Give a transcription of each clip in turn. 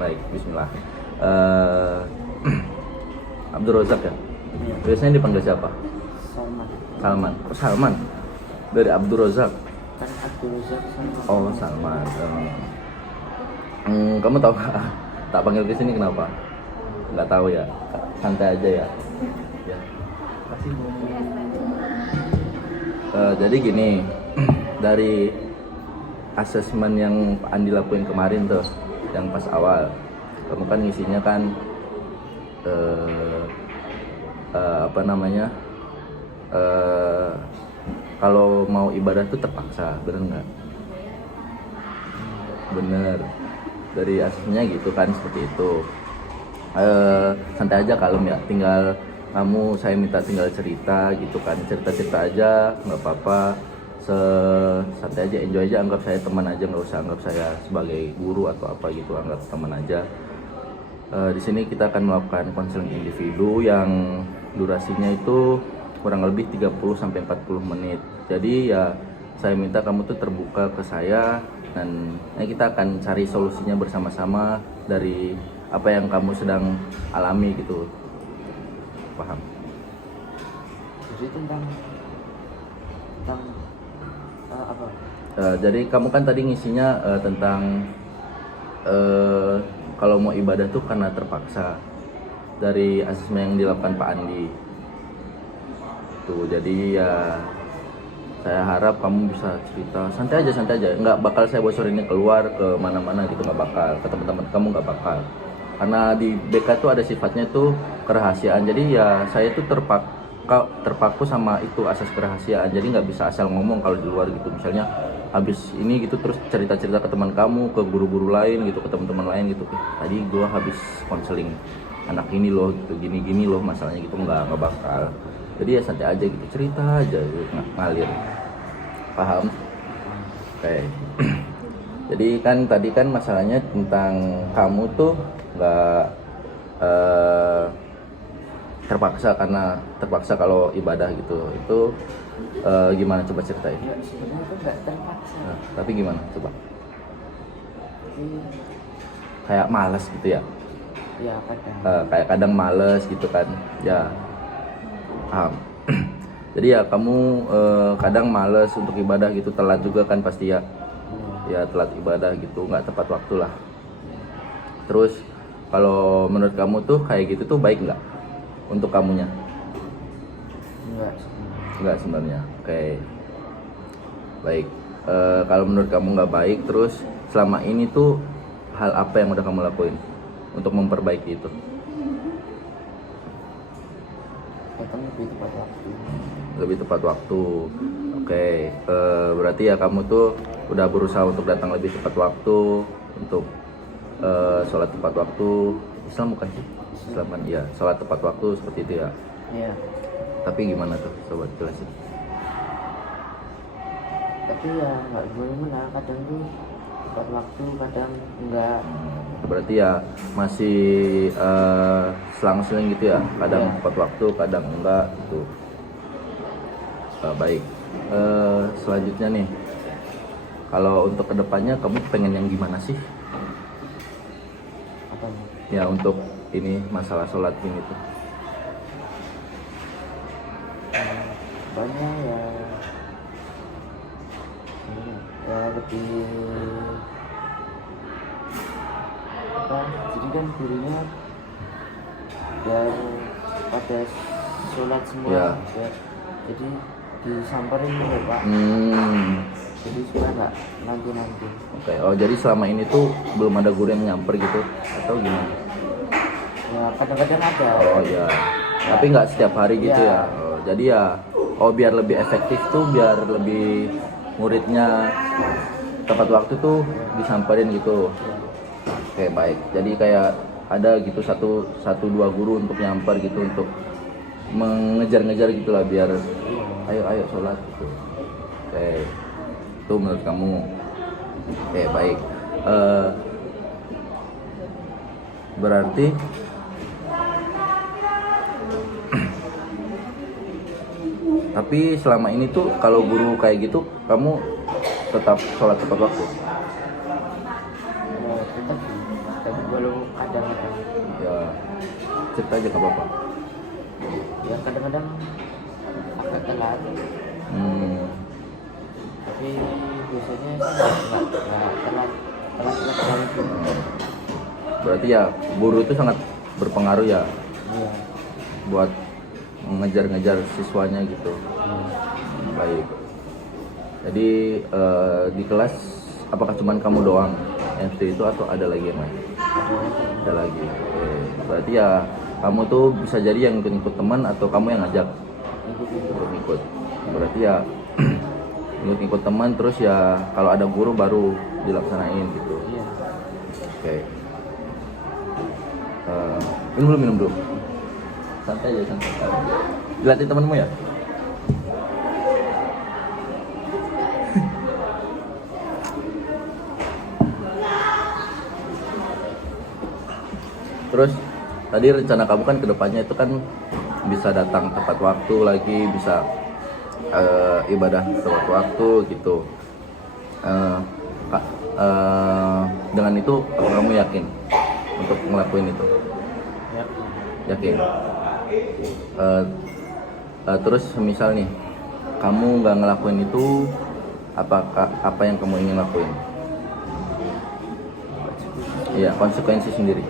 Baik, bismillah. Eh, Abdul Razak ya? Iya. Biasanya dipanggil siapa? Salman. Salman. Oh, Salman. Dari Abdul Razak. Kan Abdul Razak sama. Oh, Salman. Kamu tahu gak? Tak panggil ke sini kenapa? Nggak tahu ya. Santai aja ya. Ya. Kasih jadi gini, dari asesmen yang Pak Andi lakuin kemarin tuh, yang pas awal, kamu kan ngisinya kan apa namanya? Kalau mau ibadah tuh terpaksa, bener nggak? Bener. Dari asesmennya gitu kan, seperti itu. Santai aja, kalem ya. Tinggal kamu, saya minta tinggal cerita gitu kan, cerita aja, nggak apa-apa. Santai aja, enjoy aja, anggap saya teman aja, nggak usah anggap saya sebagai guru atau apa gitu, anggap teman aja. Di sini kita akan melakukan konseling individu yang durasinya itu kurang lebih 30-40 menit. Jadi ya saya minta kamu tuh terbuka ke saya, dan kita akan cari solusinya bersama-sama dari apa yang kamu sedang alami gitu. Paham? Jadi tentang apa? Jadi kamu kan tadi ngisinya tentang kalau mau ibadah tuh karena terpaksa, dari asesmen yang dilakukan Pak Andi tuh. Jadi ya saya harap kamu bisa cerita santai aja, nggak bakal saya bocorinnya keluar ke mana-mana gitu, nggak bakal, ke teman-teman kamu nggak bakal, karena di BK tuh ada sifatnya tuh kerahasiaan. Jadi ya saya tuh terpaku sama itu asas kerahasiaan, jadi nggak bisa asal ngomong kalau di luar gitu. Misalnya habis ini gitu terus cerita-cerita ke teman kamu, ke guru-guru lain gitu, ke teman-teman lain gitu, tadi gua habis konseling anak ini loh gitu, gini-gini loh masalahnya gitu, nggak bakal. Jadi ya santai aja gitu, cerita aja gitu, ngalir. Paham? Oke. Jadi kan tadi kan masalahnya tentang kamu tuh nggak terpaksa kalau ibadah gitu. Itu gimana, coba ceritain? Ya sebenarnya itu nggak terpaksa. Nah, tapi gimana coba? Tapi Kayak malas gitu ya? ya kadang. Kayak kadang males gitu kan? Ya, paham. Jadi ya kamu kadang males untuk ibadah gitu, telat juga kan pasti ya? Ya telat ibadah gitu, nggak tepat waktu lah. Terus kalau menurut kamu tuh kayak gitu tuh baik nggak untuk kamunya? Enggak. Nggak sebenarnya. Oke, baik. Kalau menurut kamu nggak baik, terus selama ini tuh hal apa yang udah kamu lakuin untuk memperbaiki itu? Datang lebih tepat waktu. Lebih tepat waktu. Oke, berarti ya kamu tuh udah berusaha untuk datang lebih tepat waktu, untuk sholat tepat waktu. Islam bukan sih? Islam kan, iya, sholat tepat waktu seperti itu ya. Iya. Tapi gimana tuh, coba jelasin. Tapi ya nggak gimana, kadang tuh tepat waktu, kadang enggak. Berarti ya masih selang-seling gitu ya, kadang Iya. tepat waktu, kadang enggak gitu. Baik. Selanjutnya nih, kalau untuk kedepannya kamu pengen yang gimana sih? Apa nih? Ya untuk ini masalah sholat ini tuh. Banyak ya. Ya lebih apa? Jadi kan gurunya biar pada sholat semua. Ya. Jadi disamperin dulu Pak. Jadi supaya nggak nanti. Oke. Oh jadi selama ini tuh belum ada guru yang nyamper gitu atau gimana? Ya kadang-kadang ada. Oh ya. Tapi nggak setiap hari gitu ya. Oh, jadi ya, biar lebih efektif tuh, biar lebih muridnya tepat waktu tuh disamperin gitu. Oke baik. Jadi kayak ada gitu satu dua guru untuk nyamper gitu, untuk mengejar-ngejar gitulah, biar ayo sholat gitu. Oke, itu menurut kamu. Oke baik. Berarti tapi selama ini tuh kalau guru kayak gitu kamu tetap sholat tepat waktu? Tetap tapi buat kalau kadang-kadang Ya cerita aja nggak apa-apa. ya kadang-kadang agak telat, tapi biasanya sih nggak telat sekali pun. Berarti ya guru itu sangat berpengaruh ya Iya. buat ngejar-ngejar siswanya gitu. Baik. Jadi di kelas apakah cuman kamu doang yang seperti itu atau ada lagi yang lain? Ada lagi. Oke. Berarti ya kamu tuh bisa jadi yang ikut-ikut teman atau kamu yang ngajak ikut. Berarti ya ikut-ikut teman terus ya kalau ada guru baru dilaksanain gitu. Iya. Oke. Minum dulu. Santai aja, santai. Dilatih temanmu ya? Terus tadi rencana kamu kan kedepannya itu kan bisa datang tepat waktu lagi, bisa ibadah tepat waktu gitu. Dengan itu kamu yakin untuk ngelakuin itu? Yakin. Terus misal nih kamu nggak ngelakuin itu, apa yang kamu ingin lakuin? Iya, konsekuensi sendiri.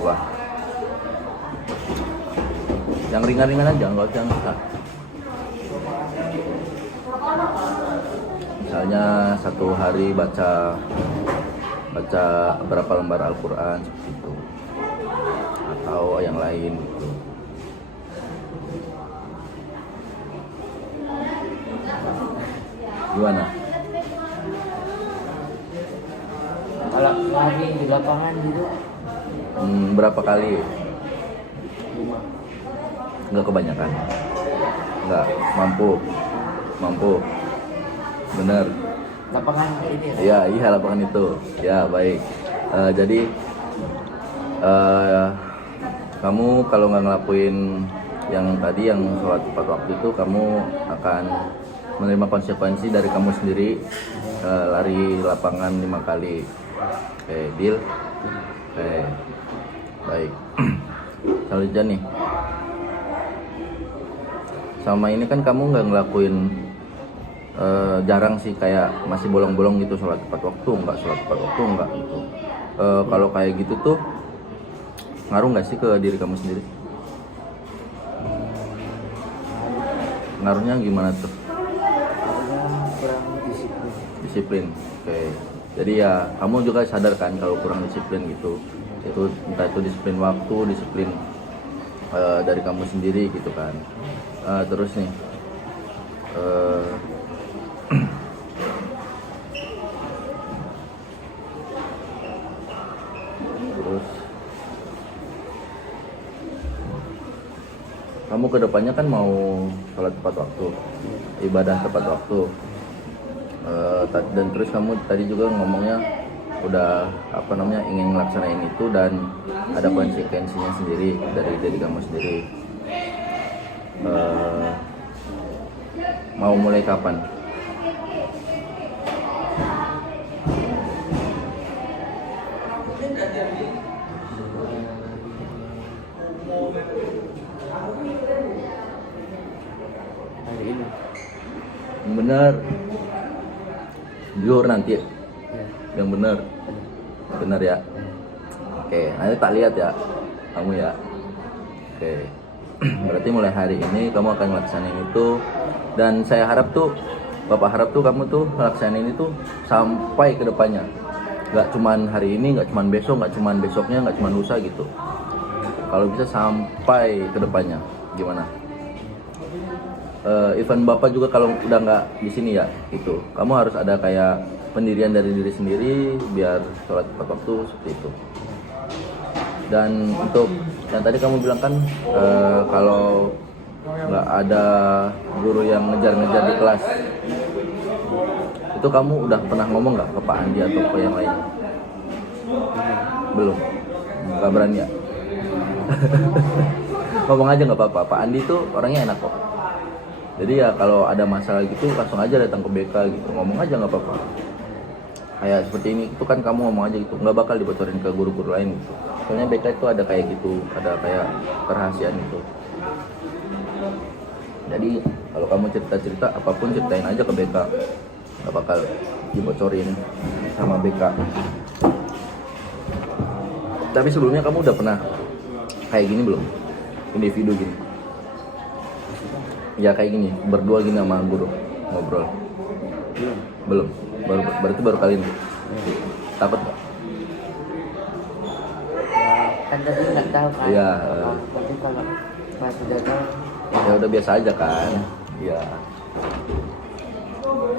Wah, yang ringan-ringan aja, nggak usah yang susah. Misalnya satu hari baca berapa lembar Al-Quran seperti itu, atau yang lain gitu. Gimana? Kalau lari di lapangan gitu Berapa kali? 5. Nggak kebanyakan? Nggak mampu. Bener. Lapangan ini Iya lapangan itu. Ya baik. Jadi kamu kalau nggak ngelakuin yang tadi, yang sholat tepat waktu itu, kamu akan menerima konsekuensi dari kamu sendiri. Lari lapangan 5 kali. Oke, deal. Oke, baik. Selanjutnya nih, sama ini kan kamu nggak ngelakuin, jarang sih, kayak masih bolong-bolong gitu, sholat tepat waktu enggak gitu. Kalau kayak gitu tuh ngaruh nggak sih ke diri kamu sendiri? Ngaruhnya gimana tuh? karena kurang disiplin. Oke. Jadi ya kamu juga sadar kan kalau kurang disiplin gitu. Itu entah itu disiplin waktu, disiplin dari kamu sendiri gitu kan. Terus nih, terus kamu kedepannya kan mau sholat tepat waktu, ibadah tepat waktu. Dan terus kamu tadi juga ngomongnya udah ingin ngelaksanain itu dan ada konsekuensinya sendiri dari diri kamu sendiri. Mau mulai kapan? Hari ini Yang benar, jujur nanti. ya. Yang benar ya. Oke, nanti tak lihat ya kamu ya. Oke. Berarti mulai hari ini kamu akan ngelaksanain itu, dan saya harap tuh, Bapak harap tuh kamu tuh ngelaksanain itu sampai ke depannya. Nggak cuman hari ini, nggak cuman besok, nggak cuman besoknya, nggak cuman lusa gitu. Kalau bisa sampai ke depannya. Gimana? Event Bapak juga kalau udah nggak di sini ya, itu kamu harus ada kayak pendirian dari diri sendiri biar sholat tepat waktu seperti itu. Dan untuk yang tadi kamu bilang kan, kalau nggak ada guru yang ngejar-ngejar di kelas, itu kamu udah pernah ngomong nggak ke Pak Andi atau ke yang lain? Belum? Nggak berani ya? ngomong aja nggak apa-apa. Pak Andi tuh orangnya enak kok. Jadi ya kalau ada masalah gitu langsung aja datang ke BK gitu, ngomong aja nggak apa-apa. Kayak seperti ini itu kan kamu ngomong aja gitu, nggak bakal dibocorin ke guru-guru lain gitu. Soalnya BK itu ada kayak gitu, ada kayak kerahasiaan gitu. Jadi kalau kamu cerita-cerita apapun ceritain aja ke BK, nggak bakal dibocorin sama BK. Tapi sebelumnya kamu udah pernah kayak gini belum? Individu gini? Ya kayak gini, berdua gini sama guru ngobrol? Belum? Berarti baru kali ini? Takut nggak? Kan tadi nggak tahu kan. Iya. Tapi kalau pas sudah tahu, Ya udah biasa aja kan? Iya.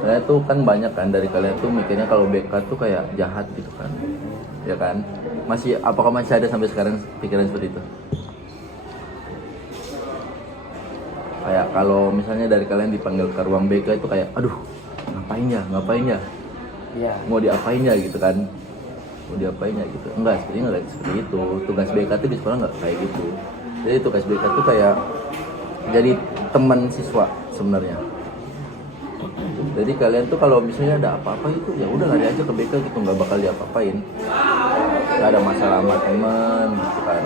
Saya tuh kan banyak kan dari kalian tuh mikirnya kalau BK tuh kayak jahat gitu kan? Ya kan? Apakah masih ada sampai sekarang pikiran seperti itu? Kayak kalau misalnya dari kalian dipanggil ke ruang BK itu kayak, aduh, ngapain ya? iya. Mau diapain ya gitu kan? Mau diapain ya gitu? Enggak, sebenarnya nggak seperti itu. Tugas BK tuh di sekolah nggak kayak gitu. Jadi tugas BK tuh kayak jadi teman siswa sebenarnya. Jadi kalian tuh kalau misalnya ada apa-apa itu ya udah lari aja ke BK gitu, nggak bakal diapa-apain. Nggak ada masalah sama teman gitu kan,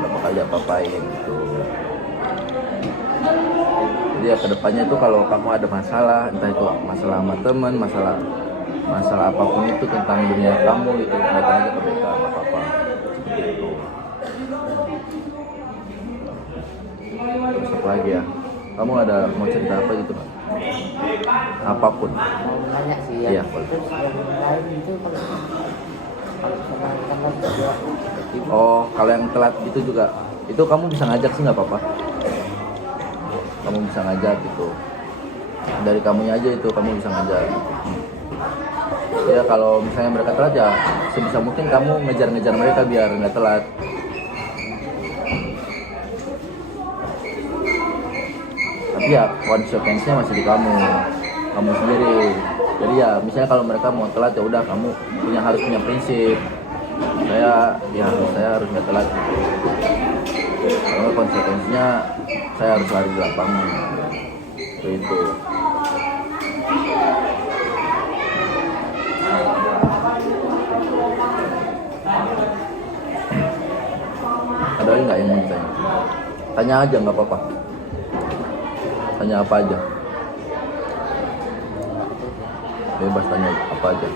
nggak bakal diapa-apain gitu. Jadi ya kedepannya tuh kalau kamu ada masalah, entah itu masalah sama teman, masalah apapun itu tentang dunia kamu gitu, datang aja ke BK, nggak apa-apa. Seperti itu. Terus apa lagi ya? Kamu ada mau cerita apa gitu Pak? Apapun. Mau nanya sih ya. Iya, boleh. Terus yang lain itu kalau misalkan telat juga. Oh, kalau yang telat itu juga, itu kamu bisa ngajak sih nggak apa-apa. Kamu bisa ngajak gitu. Dari kamunya aja itu kamu bisa ngajak. Ya kalau misalnya mereka telat ya sebisa mungkin kamu ngejar-ngejar mereka biar nggak telat. Tapi ya konsekuensinya masih di kamu sendiri. Jadi ya misalnya kalau mereka mau telat ya udah kamu harus punya prinsip. Saya harus nggak telat. Karena konsekuensinya saya harus lari di lapangan. Itu. Ada lagi nggak yang mau ditanya? Tanya aja nggak apa-apa. Tanya apa aja. Bebas tanya apa aja.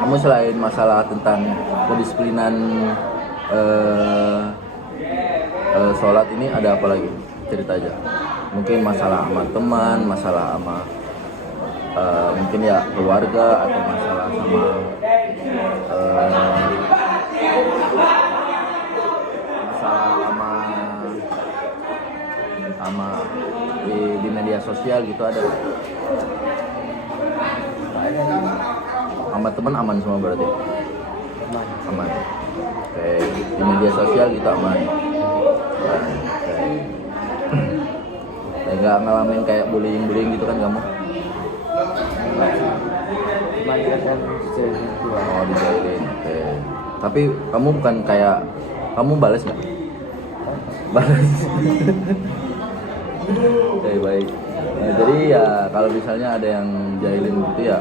Kamu selain masalah tentang kedisiplinan sholat ini ada apa lagi? Cerita aja. Mungkin masalah sama teman, masalah sama mungkin ya keluarga atau masalah sama sama di media sosial gitu ada nggak? Sama teman aman semua berarti? Aman. Oke, di media sosial gitu aman. Oke. Nggak ngalamin kayak bullying gitu kan kamu? Oh, dijailin. Oke. Tapi kamu bukan kayak kamu balas nggak? Balas. Oke, baik. Nah, jadi ya kalau misalnya ada yang jahilin gitu ya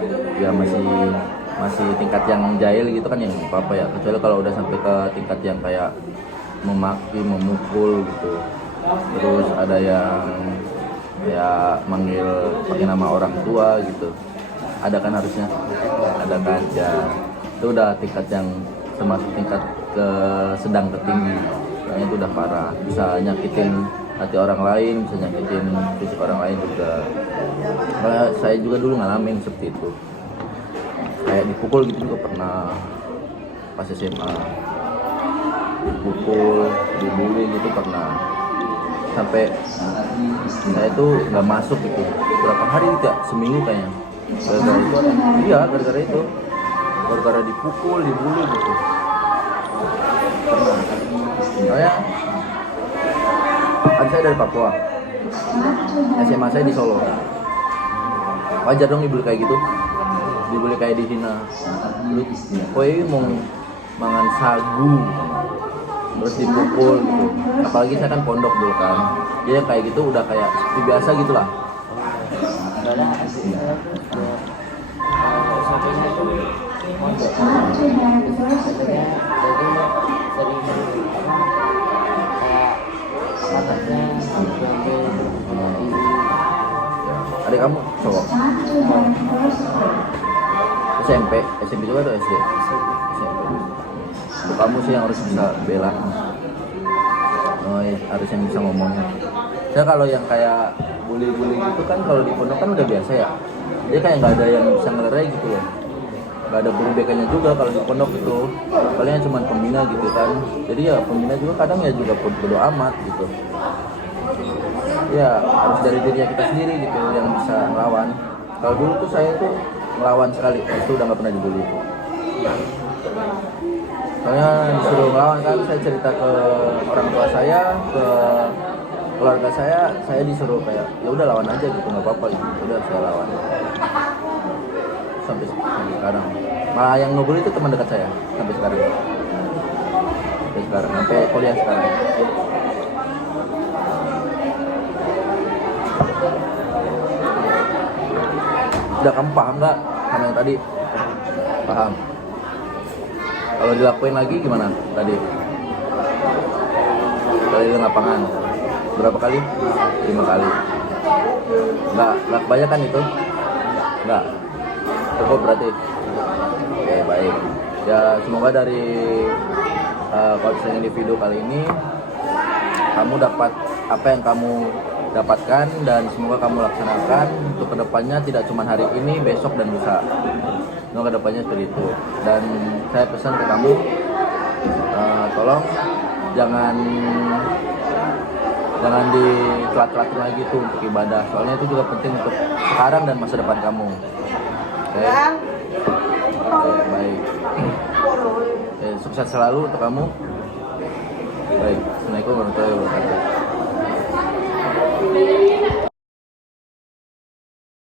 masih tingkat yang jahil gitu kan yang apa ya, kecuali kalau udah sampai ke tingkat yang kayak memaki, memukul gitu. Terus ada yang ya pakai nama orang tua gitu. Ada kan harusnya? Ada kan ya. Itu udah tingkat yang termasuk tingkat ke sedang ke tinggi. Soalnya itu udah parah, bisa nyakitin hati orang lain, bisa nyakitin fisik orang lain juga. Karena saya juga dulu ngalamin seperti itu. Kayak dipukul gitu juga pernah pas SMA. Dipukul, dibully gitu pernah. Sampai saya tuh nggak masuk gitu. Berapa hari ya? Seminggu kayaknya. Gara-gara itu. Iya, gara-gara itu. Gara-gara dipukul, dibully gitu. Pernah. Soalnya kan saya dari Papua, SMA saya di Solo. Wajar dong dibully kayak gitu, dibully kayak dihina. Lu kowe mau mangan sagu, terus dipukul gitu. Apalagi saya kan pondok dulu kan, jadi kayak gitu udah kayak seperti biasa gitulah. Soalnya adik saya tuh juga SMP-nya tuh mondok terus sebenarnya jadi sering kayak kakaknya diambil di Adik kamu cowok SMP juga atau SD? SMP. Kamu sih yang harus bisa bela. Oh, iya, harus yang bisa ngomongnya. Saya kalau yang kayak bully-bully gitu kan kalau di pondok kan udah biasa ya. Dia kayak nggak ada yang bisa ngelerai gitu loh. Nggak ada guru BK-nya juga kalau di pondok itu. Paling cuma pembina gitu kan. Jadi ya pembina juga kadang ya juga bodo amat gitu. Ya harus dari dirinya kita sendiri gitu yang bisa ngelawan. Kalau dulu tuh saya tuh ngelawan sekali, itu udah nggak pernah dibully. Soalnya disuruh ngelawan kan, saya cerita ke orang tua saya, ke keluarga saya disuruh kayak ya udah lawan aja gitu, nggak apa-apa gitu. Udah saya lawan sampai sekarang. Malah yang ngebully itu teman dekat saya sampai sekarang, sampai kuliah sekarang. Udah kamu paham nggak sama yang tadi? Paham. Kalau dilakuin lagi gimana tadi? Tadi di lapangan berapa kali? 5 kali. Nggak kebanyakan itu? Nggak. Cukup berarti. Oke, baik. Ya semoga dari konseling individu kali ini kamu dapat apa yang kamu dapatkan dan semoga kamu laksanakan untuk kedepannya, tidak cuma hari ini, besok dan lusa. Semoga kedepannya seperti itu. Dan saya pesan ke kamu, tolong jangan ditelat-telatin lagi tuh untuk ibadah. Soalnya itu juga penting untuk sekarang dan masa depan kamu. Oke, baik. Sukses selalu untuk kamu. Baik, assalamualaikum warahmatullahi wabarakatuh.